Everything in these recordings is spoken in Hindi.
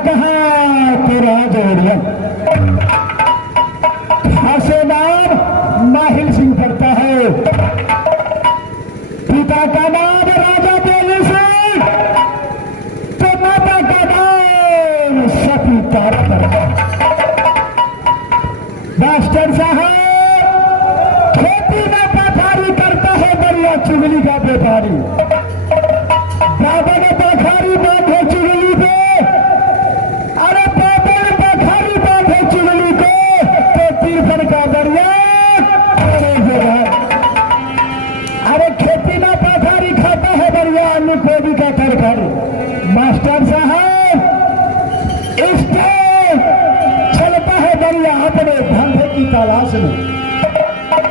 कहाँ तेरा जोड़ियन खासे नाम माहिल सिंह पड़ता है। पिता का नाम राजा बेली सिंह, तो माता का नाम सती तारा पड़ता है। मास्टर साहब खेती में पथारी करता है दरिया चुगली का व्यापारी। बाबा ने पथारी बांधे चुगली पे, अरे बाबा ने पथारी बांधे चुगली पे, तो तीर्थन का दरिया अरे खेती में पथारी खाता है दरिया आलू गोभी का तरकारी। मास्टर साहब इसके चलता है दरिया अपने धंधे की तलाश में।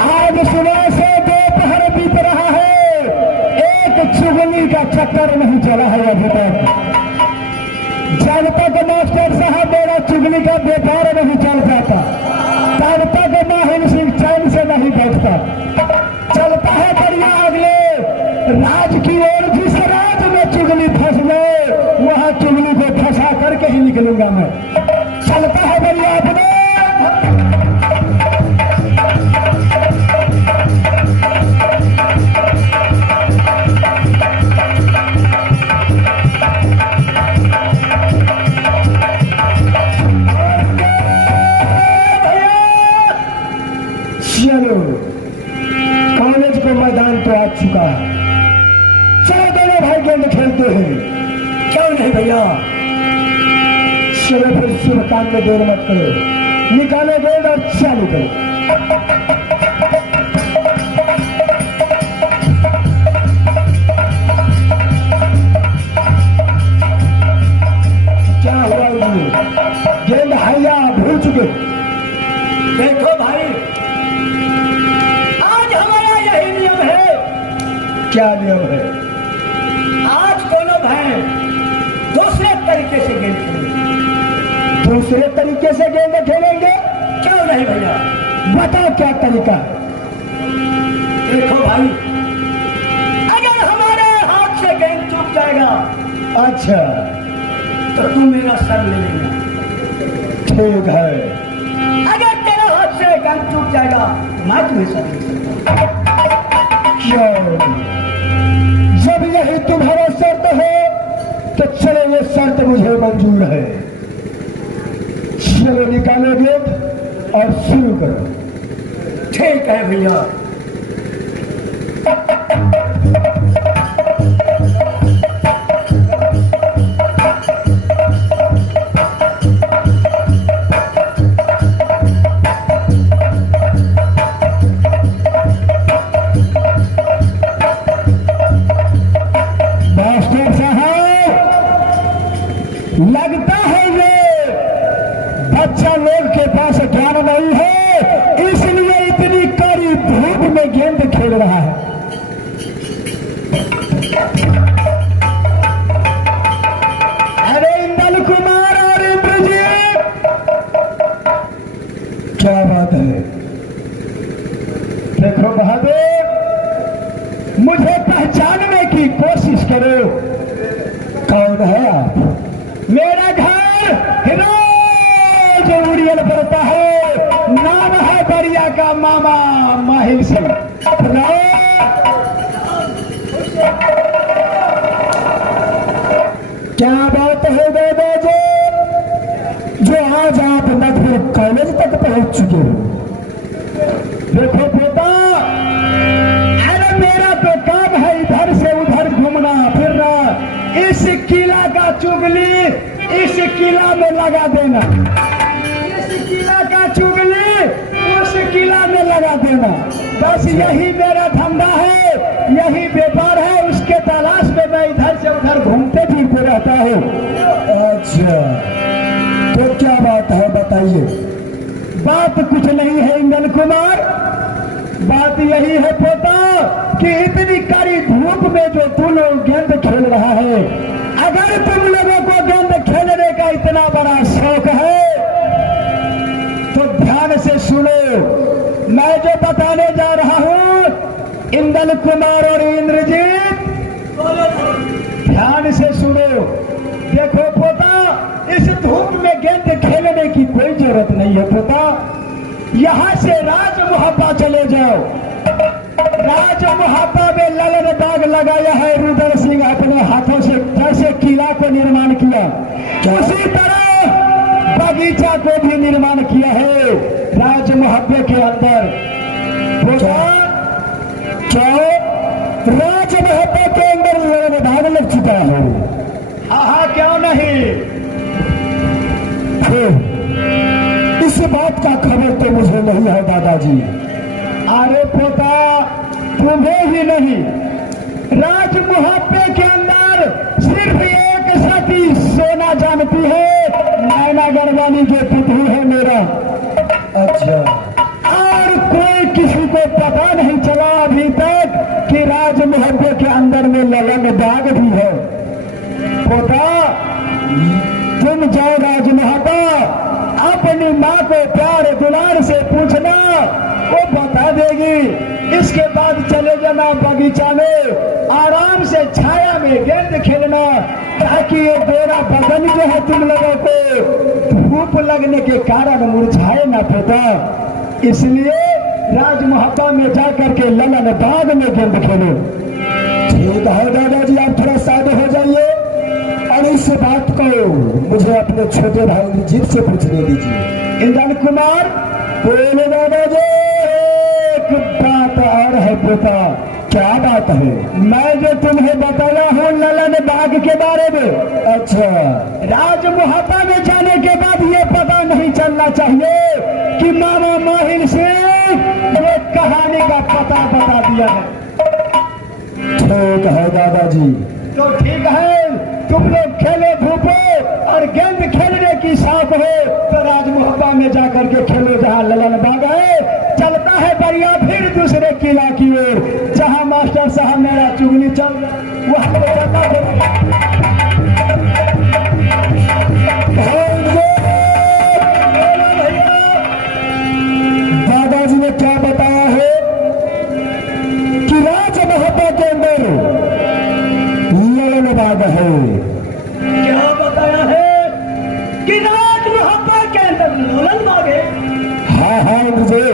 आज सुबह से दोपहर बीत रहा है, एक चुगली का चक्कर नहीं चला है अभी तक। जब तक मास्टर साहब मेरा चुगली का व्यापार नहीं चल जाता, तब तक माहिल सिंह चैन से नहीं बैठता। चलता है दरिया अगले राज की ओर, जिस राज में चुगली फंस गए वहां चुगली को फंसा करके ही निकलूंगा मैं। चलता है दरिया अपने कॉलेज को मैदान तो आ चुका है। चलो दोनों भाई गेंद खेलते हैं। क्यों नहीं भैया, चलो फिर शुभ काम में देर मत करो, निकालो गेंद और चालू करो। क्या हुआ गेंद हैया भूल चुके। देखो भाई क्या नियम है, आज दोनों भाई दूसरे तरीके से गेंद खेलेंगे। दूसरे तरीके से गेंद खेलेंगे? क्यों नहीं भैया, बताओ क्या तरीका। देखो भाई, अगर हमारे हाथ से गेंद चूक जाएगा, अच्छा, तो तू मेरा सर ले लेना। ठीक है। अगर तेरे हाथ से गेंद चूक जाएगा, मैं तुम्हें सर ले सकता। क्यों? जब यही तुम्हारा शर्त है तो चलो, ये शर्त मुझे मंजूर है। चलो निकालो गेंद और शुरू करो। ठीक है भैया। लगता है ये बच्चा लोग के पास ज्ञान नहीं है, इसलिए इतनी कड़ी धूप में गेंद खेल रहा है। अरे इंदल कुमार और इंद्रजीत, क्या बात है। देखो बहादुर, मुझे पहचानने की कोशिश करो। कौन है आप? मेरा घर हिराज उड़ियल पड़ता है, नाम है दरिया का मामा माहिल सिंह। क्या बात है दादाजी, जो आज आप मधुर कॉलेज तक पहुंच चुके हो। देखो बेटा, अरे मेरा तो काम है इधर से उधर घूमना फिरना, इस किला का चुगली इस किला में लगा देना, इस किला का चुगली उस किला में लगा देना, बस यही मेरा धंधा है, यही व्यापार है। उसके तलाश में मैं इधर से उधर घूमते फिरते रहता हूँ। अच्छा, तो क्या बात है बताइए। बात कुछ नहीं है इंदल कुमार, बात यही है पोता कि इतनी कड़ी धूप में जो तू लोग गेंद खेल रहा है, अगर तुम लोगों को गेंद खेलने का इतना बड़ा शौक है तो ध्यान से सुनो, मैं जो बताने जा रहा हूं इंदल कुमार और इंद्रजीत, ध्यान से सुनो। देखो पोता, इस यहाँ से राज मुहब्बा चले जाओ। राज मुहब्बा में ललन दाग लगाया है रुद्र सिंह अपने हाथों से, जैसे किला को निर्माण किया उसी तरह बगीचा को भी निर्माण किया है राज मुहब्बे के अंदर। क्या राज मुहब्बे के अंदर ललन दाग लग चुका है? हाँ, क्यों नहीं? इस बात का खबर तो मुझे नहीं है दादाजी। अरे पोता, तुम्हें ही नहीं, राज मुहब्बे के अंदर सिर्फ एक सती सोना जानती है, नैना गरवानी के पुत्री है मेरा। अच्छा, और कोई किसी को पता नहीं चला अभी तक कि राज मुहब्बे के अंदर में ललन दाग भी है। पोता, तुम जाओ राज मुहब्बा, अपनी माँ को प्यार दुलार से पूछना, वो बता देगी। इसके बाद चले जाना बगीचा में, आराम से छाया में गेंद खेलना, ताकि ये गोरा बदन जो है तुम लोगों को धूप लगने के कारण मुरझाए ना पोता। इसलिए राज मुहब्बा में जा करके ललन बाग में गेंद खेलो। ठीक है दादाजी, आप थोड़ा सादे हो जाइए और इस बात को मुझे अपने छोटे भाई इंद्रजीत से पूछने दीजिए। इंद्र कुमार बोले दादाजी, एक बात और है बेटा। क्या बात है? मैं जो तुम्हें बताया हूँ ललन बाग के बारे में। अच्छा, राज मुहब्बा में जाने के बाद ये पता नहीं चलना चाहिए कि मामा माहिर से ये कहानी का पता बता दिया है। ठीक है दादाजी। तो ठीक है, तुम लोग खेलो धूपो और गेंद खेलने की शौक हो तो राज मुहब्बा में जाकर के खेलो जहाँ ललन बाग है। चलता है बढ़िया फिर दूसरे किला की ओर, जहाँ मास्टर साहब मेरा चुगली चल वहाँ पे चलना। दादाजी ने क्या बताया है कि राज मुहब्बा के अंदर ललन बाग है। क्या बताया है कि राज मुहब्बा के अंदर ललन बाग है? हाँ, मुझे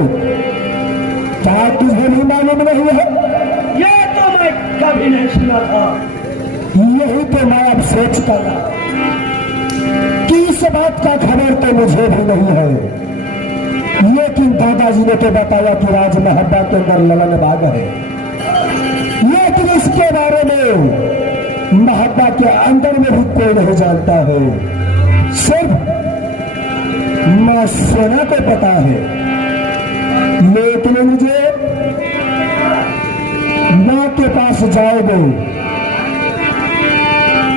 क्या तुझे भी मालूम नहीं है? ये तो मैं कभी नहीं सुना था। यही तो मैं अब सोचता था कि इस बात का खबर तो मुझे भी नहीं है, लेकिन दादाजी ने तो बताया कि राज मुहब्बा के अंदर ललन बाग है। लेकिन इसके बारे में मुहब्बा के अंदर में भी कोई नहीं जानता है, सिर्फ मां सोना को पता है। लेकिन मुझे मां के पास जाओगे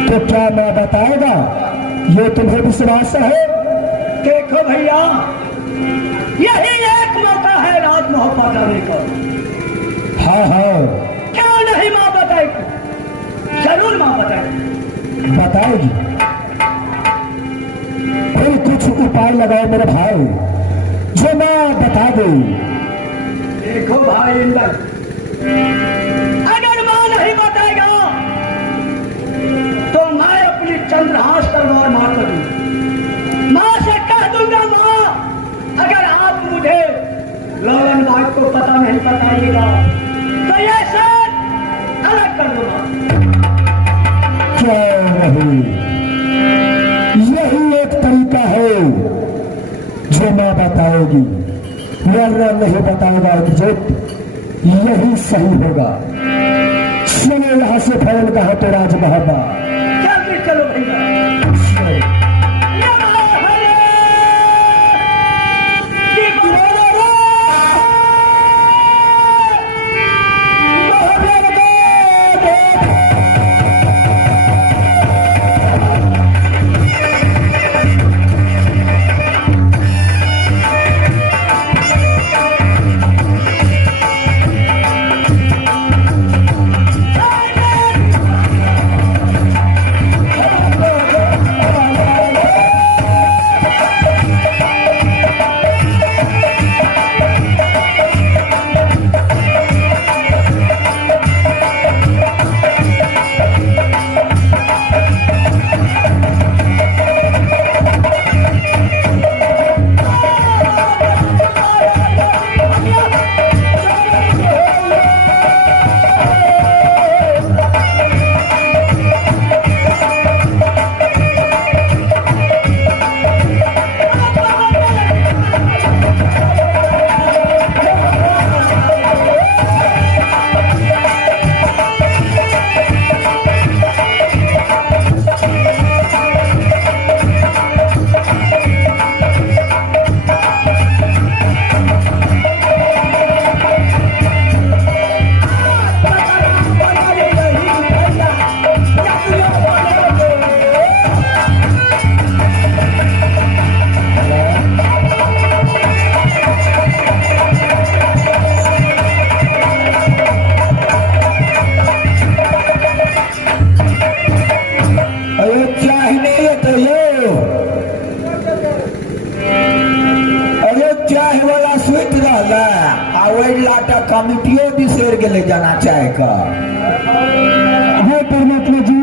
तो क्या मैं बताएगा? ये तुम्हें विश्वास है? देखो भैया, यही एक मौका है राज मुहब्बा जाने का। हाँ, क्यों नहीं मां बताएगी? जरूर मां बताएगी। कोई कुछ उपाय लगाओ मेरे भाई, जो मैं बता दे। देखो भाई इंदर, अगर मां नहीं बताएगा तो मैं अपनी चंद्रहास तलवार मार दूंगा। मां से कह दूंगा, मां अगर आप मुझे ललन बाग को पता नहीं बताइएगा तो ये सब अलग कर दूंगा। क्या नहीं, यही एक तरीका है जो मां बताएगी, वरना नहीं बताएगा। यही सही होगा। चलो यहाँ से फौरन कहा तो राज मुहब्बा। चलो भैया। ले जाना चाहेगा। है परमात्मा जी,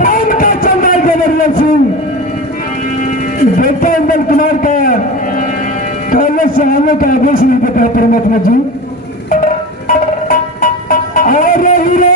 प्रेम का चंद्र जबरदस्त सिंह बेटा इंदल कुमार का कॉलेज से आने का आदेश नहीं देता है परमात्मा जी। और हीरे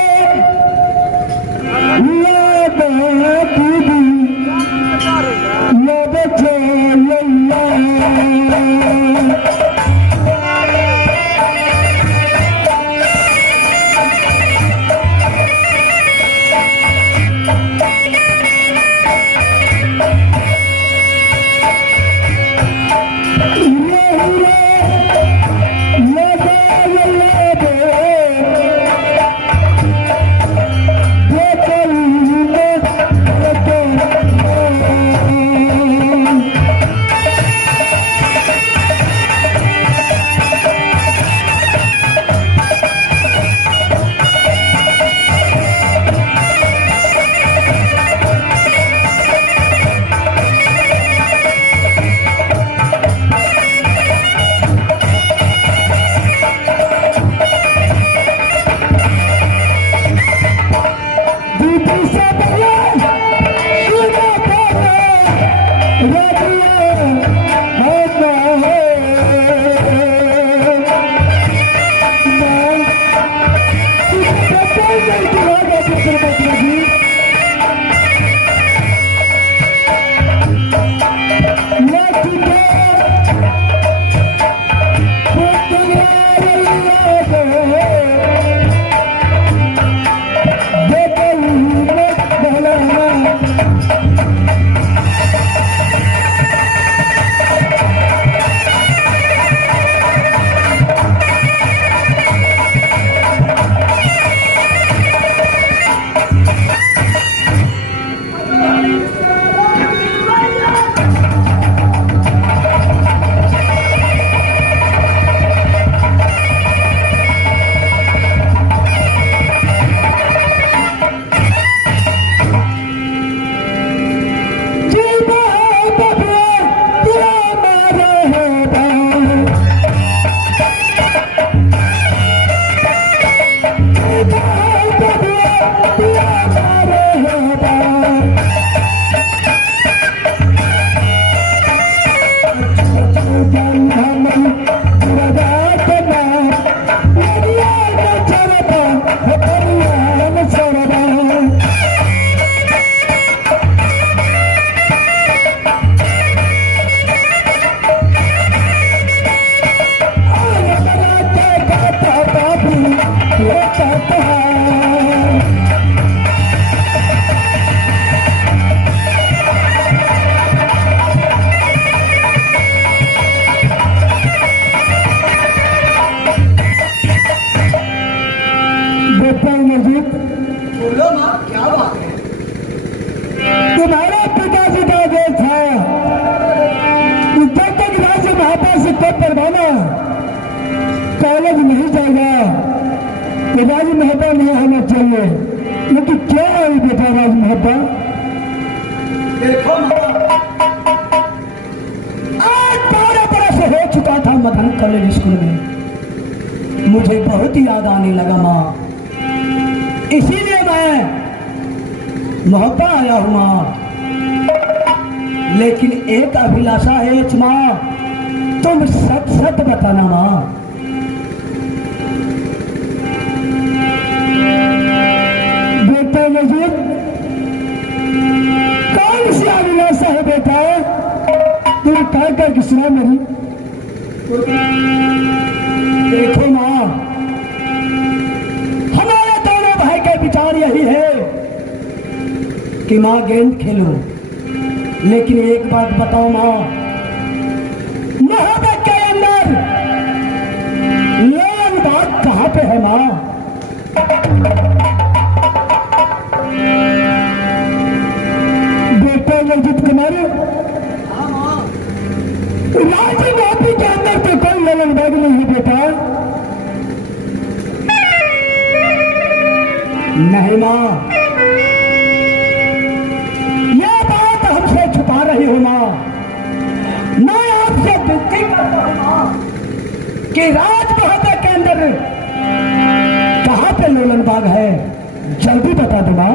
तुम्हारा पिताजी का आदेश था कि जब तक राज्य महापा से तब परवाना कॉलेज नहीं जाएगा तो राज महापा नहीं आना चाहिए। लेकिन क्या आई बेटा राज महापा? देखो आज 12 बरस हो चुका था मदन कॉलेज स्कूल में, मुझे बहुत याद आने लगा माँ, इसीलिए मैं मोहब्बत आया हूँ माँ। लेकिन एक अभिलाषा है माँ, तुम सच सच बताना माँ। बेटा मजीद, कौन सी अभिलाषा है बेटा? तुम कह कर कि सुना मेरी। देखो माँ, हमारे दोनों भाई का विचार यही है कि माँ गेंद खेलो, लेकिन एक बात बताओ माँ, मोहब्बत के अंदर लोन बात कहाँ पे है माँ? बेटा रंजित कुमार, राजी नौकरी के अंदर तो कोई ललनबाज नहीं है बेटा। नहीं माँ, छुपा रही हूं मां। मैं आपसे विनती करता हूं मां, कि राजमहल के अंदर कहां पे लोलन बाग है, जल्दी बता दो माँ।